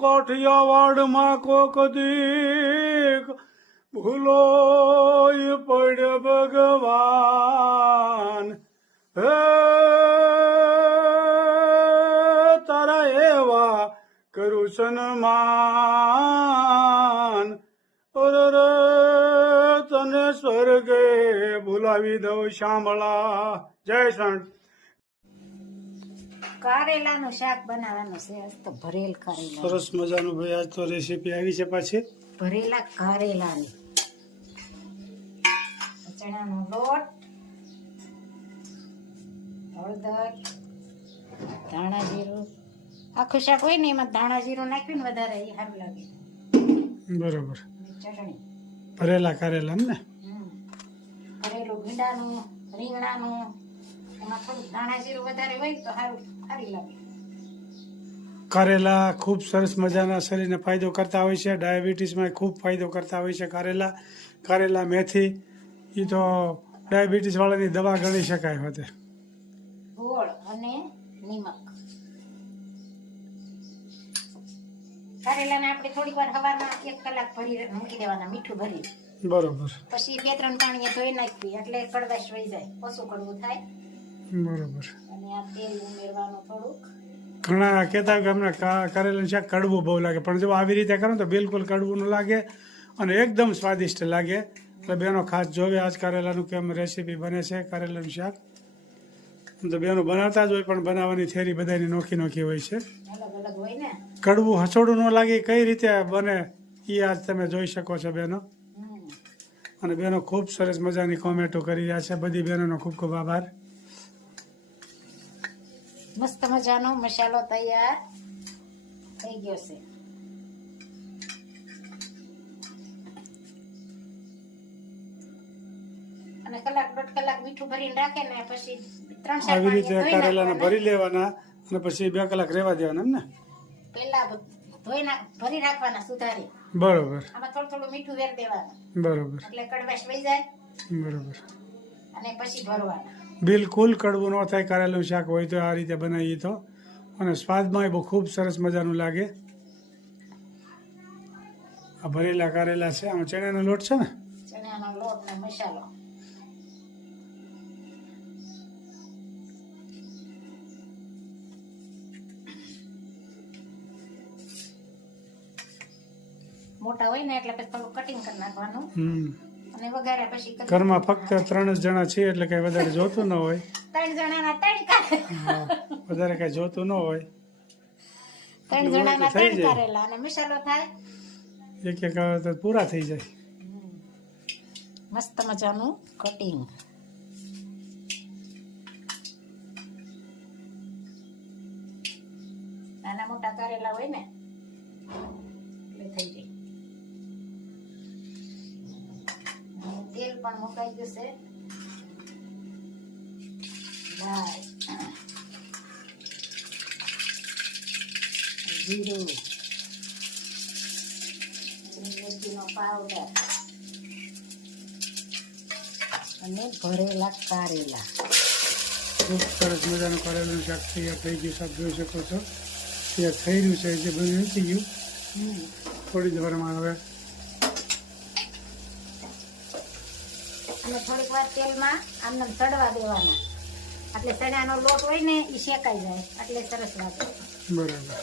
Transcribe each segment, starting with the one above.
કાઠિયાવાડમાં કોક દીક ભૂલો પડે ભગવાન હે તારા એવા કરું સન્માન તને સ્વર્ગે બોલાવી દઉં શામળા. જય સંત. કારેલાનું શાક બનાવવાનું છે. આજ તો ભરેલ કારેલા, સરસ મજાનું ભાઈ આજ તો રેસીપી આવી છે પાછી ભરેલા કારેલાની. ચણાનો લોટ, હળદર, ધાણા જીરું. આખું શાક હોય ને એમાં ધાણા જીરું નાખ્યું ને વધારે એ સારું લાગે. બરોબર. ચટણી, ભરેલા કારેલા ને ભરેલું ભીંડાનું, રીંગણાનું, એમાં થોડું ધાણા જીરું વધારે હોય તો સારી લાગે. કારેલા ખૂબ સરસ મજાના શરીરને ફાયદો કરતા હોય છે. ડાયાબિટીસમાં ખૂબ ફાયદો કરતા હોય છે કારેલા મેથી એ તો ડાયાબિટીસ વાળાની દવા ગણી શકાય હોતે. ગોળ અને નિમક. કારેલાને આપણે થોડીક વાર સવારમાં 1 કલાક ભરી મૂકી દેવાના, મીઠું ભરી. બરોબર. પછી 2-3 પાણીએ ધોઈ નાખવી એટલે કડવાશ વહી જાય, ઓછું કડવું થાય. બરોબર. અને આ તેલ ઉમેરવાનું થોડુંક. ઘણા કહેતા હોય કે અમને કારેલાનું શાક કડવું બહુ લાગે, પણ જો આવી રીતે કરો તો બિલકુલ કડવું ન લાગે અને એકદમ સ્વાદિષ્ટ લાગે. એટલે બેનો ખાસ જોવે આજ કારેલાનું કેમ રેસીપી બને છે કારેલાનું શાક. તો બેનો બનાવતા જ હોય પણ બનાવવાની થેરી બધાની નોખી હોય છે. અલગ અલગ હોય ને. કડવું હસોડું ન લાગે કઈ રીતે બને એ આજ તમે જોઈ શકો છો બેનો. અને બેનો ખૂબ સરસ મજાની કોમેન્ટો કરી રહ્યા છે. બધી બહેનોનો ખૂબ ખૂબ આભાર. મસ્ત મજાનો મસાલો તૈયાર થઈ ગયો છે. અને 1-1.5 કલાક મીઠું ભરીને રાખે ને પછી 3-4 આવી રીતે કારેલાને ભરી લેવાના અને પછી 2 કલાક રહેવા દેવાના એમ ને. પેલા ભરી રાખવાના સુધારી. બરોબર. આમાં થોડું મીઠું વેર દેવાનું. બરોબર. એટલે કડવાશ વહી જાય. બરોબર. અને પછી ભરવાના. બિલકુલ કડવું ન થાય કારેલાનું શાક હોય તો આ રીતે બનાવીએ તો. અને સ્વાદમાં બહુ ખૂબ સરસ મજાનું લાગે. આ ભરેલા કારેલા છે. આમાં ચણાનો લોટ છે ને. ચણાનો લોટ ને મસાલો. મોટા હોય ને એટલે પછી થોડું કટિંગ કરી નાખવાનું. અને વઘાર્યા પછી ઘરમાં ફક્ત 3 જ જણા છીએ એટલે કઈ વધારે જોતું ન હોય. 3 જણાના 3 કારેલા. વધારે કઈ જોતું ન હોય. 3 જણાના 3 કારેલા અને મસાલો થાય. એક તો પૂરા થઈ જાય. મસ્ત મજાનું કટિંગ. નાના મોટા કારેલા હોય ને એટલે થઈ જાય. તેલ પણ મુકાઈ ગયું છે. જીરું, મેથીનો પાવડર અને ભરેલા કારેલા. ખૂબ સરસ મજાનું કારેલાનું શાક તૈયાર થઈ ગયું. આપ જોઈ શકો છો તૈયાર થઈ રહ્યું છે. જે બન્યું નથી ગયું થોડી જ વારમાં હવે. અને થોડીક વાર તેલમાં આમને તળવા દેવાના એટલે ચણાનો લોટ હોય ને એ શેકાઈ જાય એટલે સરસ લાગે. બરાબર.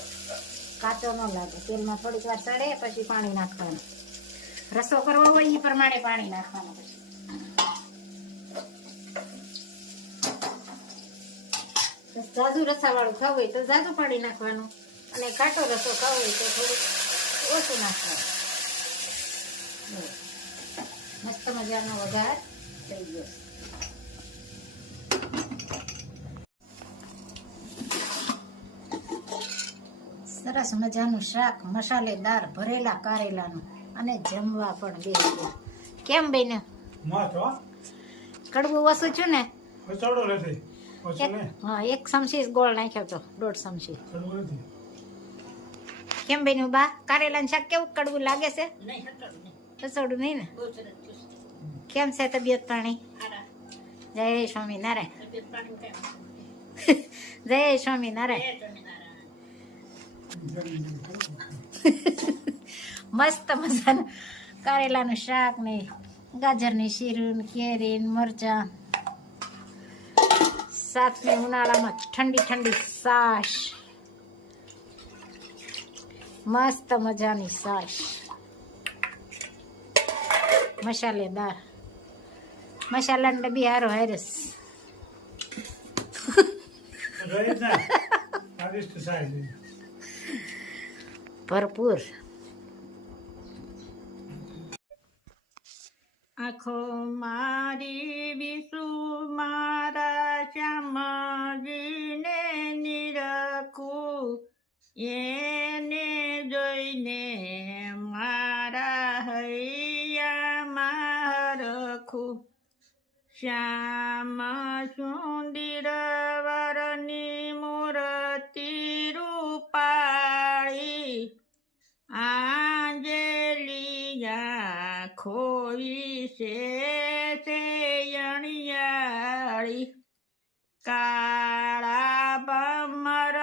કાચો ન લાગે. તેલમાં થોડીક વાર ચડે પછી પાણી નાખવાનું. રસો કરવો હોય એ પ્રમાણે પાણી નાખવાનું. પછી જાજુ રસાવાળું ખાવું હોય તો જાજુ પાણી નાખવાનું અને કાટો રસો ખાવો હોય તો થોડું ઓછું નાખવાનું. મસ્ત મજાનો વઘાર થઈ ગયો. સરસ મજાનું શાક મસાલેદાર ભરેલા કારેલાનું અને જમવા પણ બે ગયા. કેમ બેન? કડવું ઓછું છું ને? હા, 1 ચમચી ગોળ નાખ્યો તો 1.5 ચમચી. કેમ બેન બા કારેલાનું શાક કેવું કડવું લાગે છે? રસોડું નહીં ને? કેમ છે તબિયત પાણી? જય સ્વામિનારાયણ. જય સ્વામિનારાયણ. મસ્ત મજાનું કારેલાનું શાક ને ગાજરની શીરું કેરી મરચાં સાથે ઉનાળામાં ઠંડી ઠંડી છાશ, મસ્ત મજાની છાશ, મસાલેદાર મસાલાની ડબ્બી હારો હારસ ભરપૂર. આખો મારી વિસુ મારા શ્યામજીને નિરખું, એને જોઈને મારા હૈયામાં રખું. શ્યામ સુંદર વરની મૂર્તિ રૂપાળી, આંજલિયા ખોઈ છે અણિયાળી. કાળા ભમર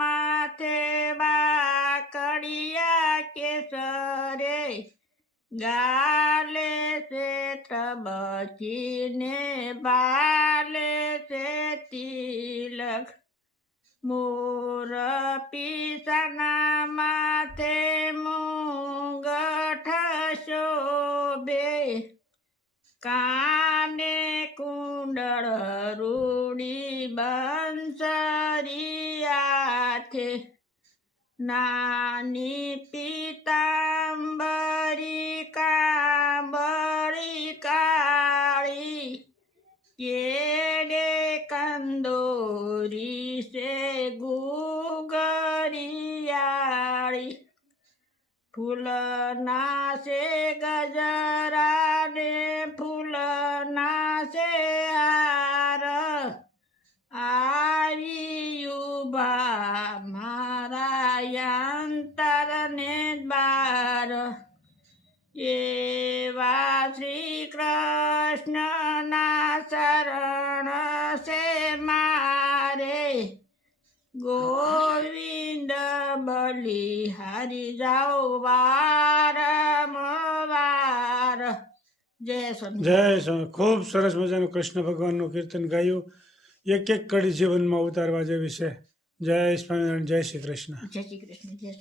માથે વાકડિયા કેસરે, ગાલે છે ત્રબકીને બાલે છે તિલક. મોર પીસાના માથે મુંગઠ શોભે, કાને કુંડળ રૂડી બંસરી હાથે. નાની પીતાંબરી કાંબળી કાળી, કેડે કંદોરી છે ગુગરિયાળી. ફૂલના છે ગજરા ને ફૂલના છે હાર, આવી ઉભા મારા અંતરને બાર. એવા શ્રી કૃષ્ણના શરણ છે મારે, ગોવિંદ બલિહારી જાઓ વારંવાર. જય સ્વામી. જય સ્વામી. ખૂબ સરસ મજાનું કૃષ્ણ ભગવાનનું કીર્તન ગાયું. એક એક કડી જીવનમાં ઉતારવા જેવી છે. જય સ્વામિનારાયણ. જય શ્રી કૃષ્ણ. જય શ્રી કૃષ્ણ. જય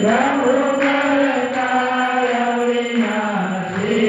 Prabhu Kartaya Vinasi